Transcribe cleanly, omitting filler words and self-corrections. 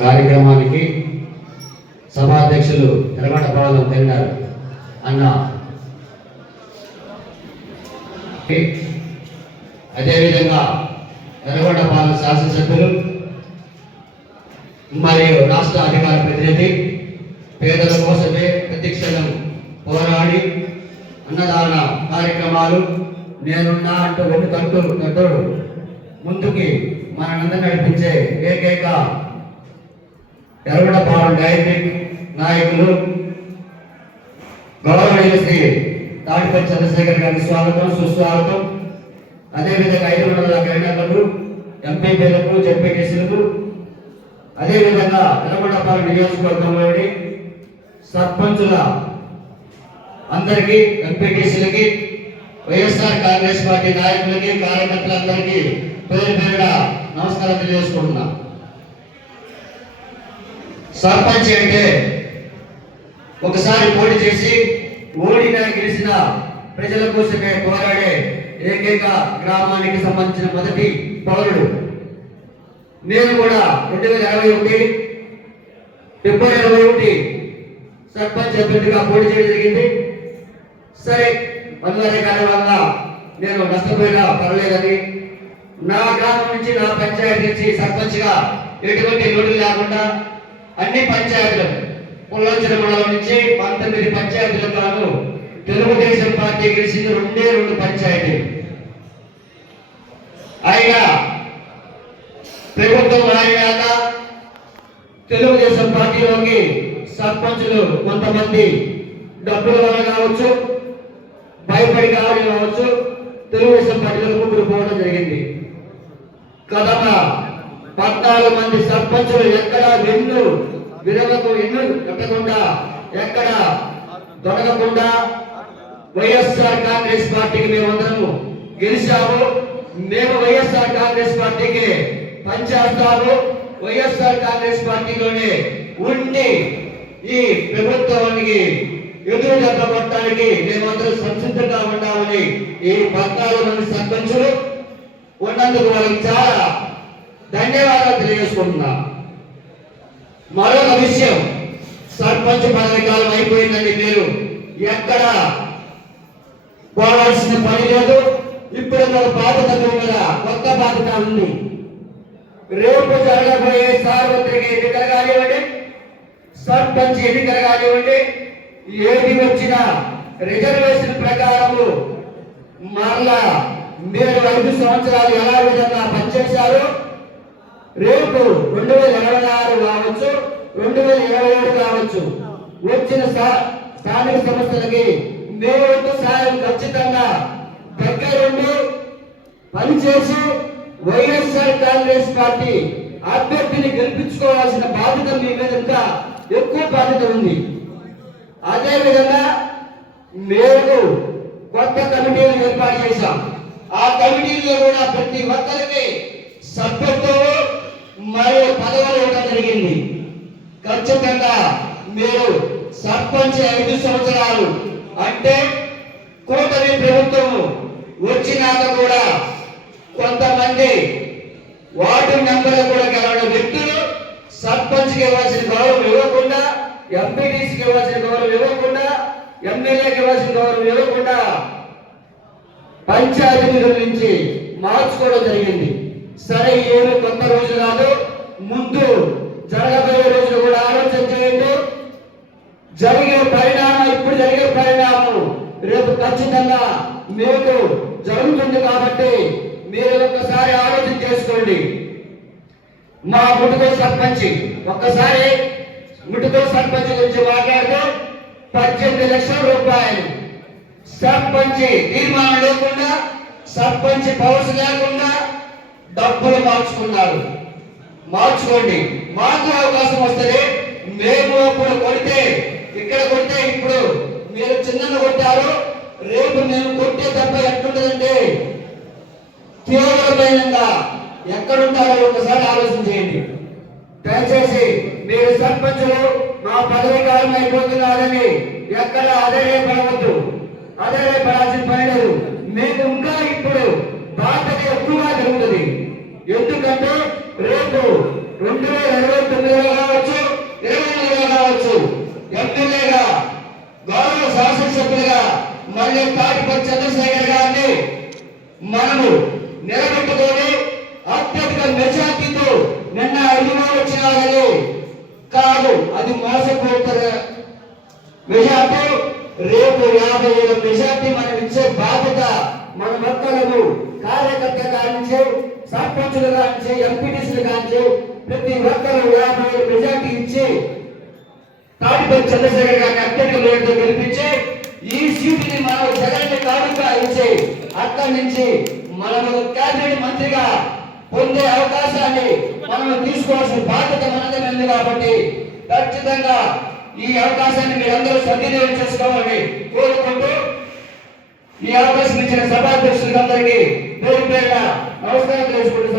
కార్యక్రమానికి సభాధ్యక్షులు ఎర్రగొండపాలెం తెలినారు అన్న, అదేవిధంగా ఎర్రగొండపాలెం శాసనసభ్యులు మరియు రాష్ట్ర అధికార ప్రతినిధి పేదల కోసమే ప్రతిక్షణం పోరాడి అన్నదాన కార్యక్రమాలు నేనున్నా అంటూ వెన్నుతట్టు ముందుకి మనందరినీ నడిపించే ఏకైక ఎర్రగొండపాలెం డైనమిక్ నాయకులు గౌరవనీయులు శ్రీ తాడిపల్లి చంద్రశేఖర్ గారికి స్వాగతం, సుస్వాగతం. అదేవిధంగా 500 గ్రామాలకు, ఎంపీపీలకు, జెడ్పీటీసీలకు, అదేవిధంగా ఎర్రగొండపాలెం నియోజకవర్గంలోని సర్పంచుల అందరికీ, ఎంపీటీసీలకి, వైఎస్ఆర్ కాంగ్రెస్ పార్టీ నాయకులకి, కార్యకర్తలందరికీ పేరు పేరున నమస్కారం తెలియజేసుకుంటున్నా. సర్పంచ్ అంటే ఒకసారి పోటీ చేసి ఓడిన గెలిచిన ప్రజల కోసమే పోరాడే ఏకైక గ్రామానికి సంబంధించిన మొదటి పౌరుడు. నేను కూడా 2021 ఫిబ్రవరి 21 సర్పంచ్ అభ్యర్థిగా పోటీ చేయడం జరిగింది. సరే, అనివార్య కారణం వల్ల నేను నష్టపోయినా పర్లేదని నా గ్రామం నుంచి, నా పంచాయతీ నుంచి సర్పంచ్గా ఎటువంటి లోటు లేకుండా అన్ని పంచాయతీలు పుల్లంచెల మండలం నుంచి 19 పంచాయతీలకు గాను తెలుగుదేశం పార్టీ గెలిచింది 2 పంచాయతీలు. అయినా ప్రభుత్వం మారినాక తెలుగుదేశం పార్టీలోకి సర్పంచులు కొంతమంది డబ్బుల వల్ల కావచ్చు, భయపడి కావచ్చు, తెలుగుదేశం పార్టీలో ముందుకు పోవడం జరిగింది. కదమ 14 మంది సర్పంచులు ఎక్కడ ఎన్ను కట్టకుండా, ఎక్కడ దొరకకుండా వైఎస్ఆర్ కాంగ్రెస్ పార్టీకి మేమందరము గెలిచాము. మేము వైఎస్ఆర్ కాంగ్రెస్ పార్టీకి పనిచేస్తాము. వైఎస్ఆర్ కాంగ్రెస్ పార్టీలోనే ఉండి ఈ ప్రభుత్వానికి ఎదురు దెబ్బ కొట్టడానికి మేమందరం సంసిద్ధంగా ఉండాలని ఈ 14 మంది సర్పంచులు ఉన్నందుకు వాళ్ళకి చాలా ధన్యవాదాలు తెలియజేసుకుంటున్నా. మరొక విషయం, సర్పంచ్ పదవి కాలం అయిపోయిందండి. మీరు ఎక్కడ పోవాల్సిన పని లేదు. ఇప్పుడు మన బాధ్యత మీద కొత్త బాధ్యత ఉంది. రేపు జరగబోయే సార్వత్రిక ఎన్నికలు కానివ్వండి, సర్పంచ్ ఎన్నికలు కానివ్వండి, ఏది వచ్చినా రిజర్వేషన్ ప్రకారము మరలా మీరు 5 సంవత్సరాలు ఎలా విధంగా పనిచేశారు, రేపు 2026 కావచ్చు, 2027 కావచ్చు, వచ్చిన స్థానిక సంస్థలకి మేము సాయం ఖచ్చితంగా దగ్గరుండి పనిచేసి వైఎస్ఆర్ కాంగ్రెస్ పార్టీ అభ్యర్థిని గెలిపించుకోవాల్సిన బాధ్యత మీ మీద ఇంకా ఎక్కువ బాధ్యత ఉంది. అదేవిధంగా మేము కొత్త కమిటీలు ఏర్పాటు చేశాం. ఆ కమిటీలో కూడా ప్రతి ఒక్కరికి సభ్యత్వం మరియు పదవులు ఇవ్వడం జరిగింది. ఖచ్చితంగా మీరు సర్పంచ్ 5 సంవత్సరాలు అంటే కూటమి ప్రభుత్వం వచ్చినాక కూడా కొంతమంది వార్డు మెంబర్లు కూడా గెలవడం వ్యక్తులు సర్పంచ్కి ఇవ్వాల్సిన గౌరవం ఇవ్వకుండా, ఎంపీటీసీకి ఇవ్వాల్సిన గౌరవం ఇవ్వకుండా, ఎమ్మెల్యేకి ఇవ్వాల్సిన గౌరవం ఇవ్వకుండా పంచాయతీ నిధుల నుంచి మార్చుకోవడం జరిగింది. సరే, ఏమి కొత్త రోజు కాదు, ముందు జరగబోయే రోజులు కూడా ఆలోచన చేయండి. జరిగే పరిణామం, ఇప్పుడు జరిగే పరిణామం రేపు ఖచ్చితంగా మీకు జరుగుతుంది. కాబట్టి మీరు ఒక్కసారి ఆలోచన చేసుకోండి. మా ముట్టుకో సర్పంచ్, ఒక్కసారి ముట్టుకో సర్పంచ్ గురించి మాట్లాడితే 18 లక్షల రూపాయలు సర్పంచ్ తీర్మానం లేకుండా, సర్పంచ్ పవర్స్ లేకుండా డబ్బులు మార్చుకోండి. మాకు అవకాశం వస్తుంది. మేము అప్పుడు కొడితే, ఇక్కడ కొడితే, ఇప్పుడు మీరు చిన్న కొట్టారు, రేపు మేము కొట్టే తప్ప ఎట్లుంటుందంటే తీవ్రమైనంగా ఎక్కడుంటారో ఒకసారి ఆలోచన చేయండి. దయచేసి మీరు సర్పంచులు మా పదవి కాలం అయిపోతున్నారని ఎక్కడ అధైర్యపడవద్దు. అధైర్యపడాల్సిన పని లేదు. మీకు ఇంకా ఇప్పుడు బాధ్యత ఎక్కువగా జరుగుతుంది. ఎందుకంటే రేపు 2029 కాదని కాదు, అది మోసపోతారు మెజార్టీ. రేపు 50,000 మెజార్టీ మనం ఇచ్చే బాధ్యత మన మొక్కలను కార్యకర్త కానించి, సర్పంచులు కానించి, ఎంపీటీసీలు కానించి ప్రతి ఒక్కరు 50,000 మెజార్టీ ఇచ్చి తాడిపల్లి చంద్రశేఖర్ గారిని అత్యధిక మేరతో గెలిపించి ఈ సీటుని మనం జగన్ కానుగా ఇచ్చి అక్కడి నుంచి మనము కేబినెట్ మంత్రిగా పొందే అవకాశాన్ని మనం తీసుకోవాల్సిన బాధ్యత మనదే ఉంది. కాబట్టి ఖచ్చితంగా ఈ అవకాశాన్ని మీరందరూ సద్వినియోగం చేసుకోవాలని కోరుకుంటూ ఈ అవకాశం ఇచ్చిన సభాధ్యక్షులందరికీ పేరు పేరున నమస్కారం తెలుసుకుంటూ